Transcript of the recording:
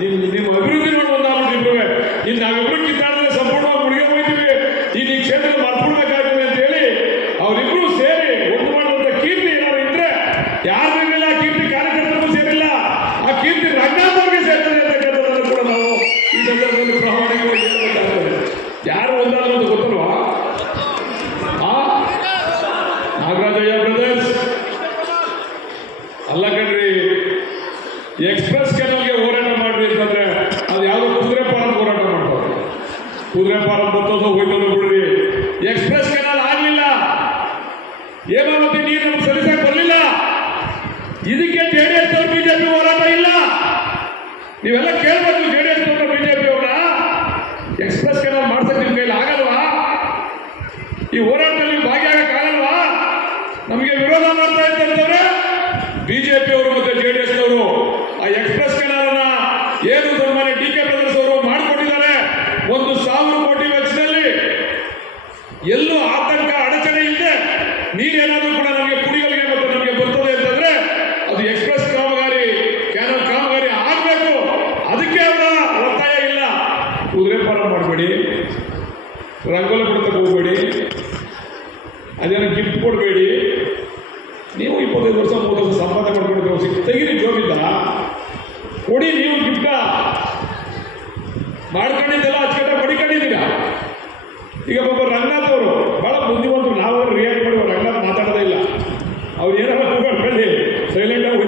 ನಿಮ್ಮ ಅಭಿವೃದ್ಧಿ ನೋಡ್ಬಂದಾಗ್ಬಿಟ್ಟಿಬ್ರು ಇನ್ನು ನಾವಿಬ್ರು ಕಿತ್ತಾಡಿದ್ರೆ ಸಂಪೂರ್ಣವಾಗಿ ಮುಳುಗೆ ಹೋಗ್ತೀವಿ ಈಗ ಈ ಕ್ಷೇತ್ರ ಮಾಡ್ಕೊಡ್ಬೇಕಾಗ್ತದೆ ಅಂತ ಹೇಳಿ ಅವರಿಬ್ರು ಸೇರಿ ಒಂದು ಮಾಡುವಂತ ಕೀರ್ತಿ ಏನಾದ್ರು ಇದ್ರೆ ಯಾರಿಗಿಲ್ಲ ಕೀರ್ತಿ ಕಾರ್ಯಕರ್ತರಿಗೂ ಸೇರಿಲ್ಲ ಆ ಕೀರ್ತಿ ರಂಗನಾಥ್ ಅವ್ರಿಗೆ ಸೇರ್ತದೆ ಅಂತಕ್ಕಂಥದ್ದನ್ನು ಕೂಡ ನಾವು ಈ ಸಂದರ್ಭದಲ್ಲಿ ಪ್ರಾಮಾಣಿಕವಾಗಿ ಹೇಳ್ಬೇಕಾಗ್ತದೆ. ಯಾರು ಒಂದಾದ್ರು ಅಂತ ಗೊತ್ತಲ್ವಾ? ನಾಗರಾಜಯ್ಯ ಬ್ರದರ್ಸ್ ಅಲ್ಲ ಕಣ್ರಿ. ಎಕ್ಸ್ಪ್ರೆಸ್ ಕೆನಲ್ಗೆ ಹೋರಾಟ ಮಾಡ್ರಿ ಅಂತಂದ್ರೆ ಅದು ಯಾವ್ದೋ ಕುದುರೆ ಪಾಲಂ ಹೋರಾಟ ಮಾಡ್ತಾರೆ. ಕುದುರೆ ಪಾಲಂ ಬರ್ತದೋ ಹೋಯ್ತದೋ ಬಿಡ್ರಿ. ಎಕ್ಸ್ಪ್ರೆಸ್ ಕೆನಲ್ ಆಗ್ಲಿಲ್ಲ, ಹೇಮಾವತಿ ನೀರು ನಮ್ಗೆ ಸಲ್ಲಿಸಕ್ ಬರ್ಲಿಲ್ಲ. ಇದಕ್ಕೆ ಜೆಡಿಎಸ್ ಅವ್ರು ಬಿಜೆಪಿ ಹೋರಾಟ ಇಲ್ಲ. ನೀವೆಲ್ಲ ಕೇಳ್ಬೇಕು ಜೆಡಿಎಸ್ ಅವ್ರ ಬಿಜೆಪಿ ಅವ್ರನ್ನ ಎಕ್ಸ್ಪ್ರೆಸ್ ಕೆನಲ್ ಮಾಡ್ಸಕ್ ನಿಮ್ ಕೈಲಿ ಆಗಲ್ವಾ? ಈ ಹೋರಾಟದಲ್ಲಿ ಭಾಗಿಯಾಗಕ್ಕಾಗಲ್ವಾ? ನಮಗೆ ವಿರೋಧ ಮಾಡ್ತಾ ಇರ್ತಂದ್ರೆ ಬಿಜೆಪಿ ಅವರು ಮತ್ತೆ ಜೆಡಿಎಸ್ ಅವರು ಆ ಎಕ್ಸ್ಪ್ರೆಸ್ ಕೆನಾಲ್ ಏನು ಸನ್ಮಾನ್ಯ ಡಿ ಕೆ ಬ್ರದರ್ಸ್ ಅವರು ಮಾಡಿಕೊಟ್ಟಿದ್ದಾರೆ. 1,000 ಕೋಟಿ ವೆಚ್ಚದಲ್ಲಿ ಎಲ್ಲೂ ಆತಂಕ ಅಡಚಣೆ ಇಲ್ಲದೆ ನೀರೇನಾದ್ರೂ ಕೂಡ ನಮಗೆ ಕುಡಿಗಳಿಗೆ ಮತ್ತು ನಮಗೆ ಬರ್ತದೆ ಅಂತಂದ್ರೆ ಅದು ಎಕ್ಸ್ಪ್ರೆಸ್ ಕಾಮಗಾರಿ ಕ್ಯಾನಲ್ ಕಾಮಗಾರಿ ಆಗ್ಬೇಕು. ಅದಕ್ಕೆ ಅವರ ಒತ್ತಾಯ ಇಲ್ಲ. ಕುದುರೆ ಪಾಲಂ ಮಾಡಬೇಡಿ, ರಂಗೋಲಿ ಬಿಡ್ತಕ್ಕೆ ಹೋಗಬೇಡಿ, ಅದೇನೋ ಗಿಫ್ಟ್ ಕೊಡಬೇಡಿ. ನೀವು 25 ವರ್ಷ 30 ವರ್ಷ ಸಂಪಾದನೆ ಮಾಡ್ಕೊಂಡು ತೆಗಿರಿ ಜೋಬಿಂದ ಕೊಡಿ. ನೀವು ಗಿಫ್ಟ ಮಾಡ್ಕೊಂಡಿದ್ದೆಲ್ಲ ಅಚ್ಚುಕಟ್ಟ ಪಡಿಕೊಂಡಿದ್ದೀರಾ. ಈಗ ಪಾಪ ರಂಗನಾಥ್ ಅವರು ಬಹಳ ಬುದ್ಧಿವಂತರು. ನಾವು ರಿಯಾಕ್ಟ್ ಮಾಡುವ ರಂಗನಾಥ್ ಮಾತಾಡೋದೇ ಇಲ್ಲ. ಅವ್ರು ಏನಾದ್ರು ಕೂತ್ಕೊಳ್ಳಿ ಸೈಲೆಂಟ್ ಆಗಿ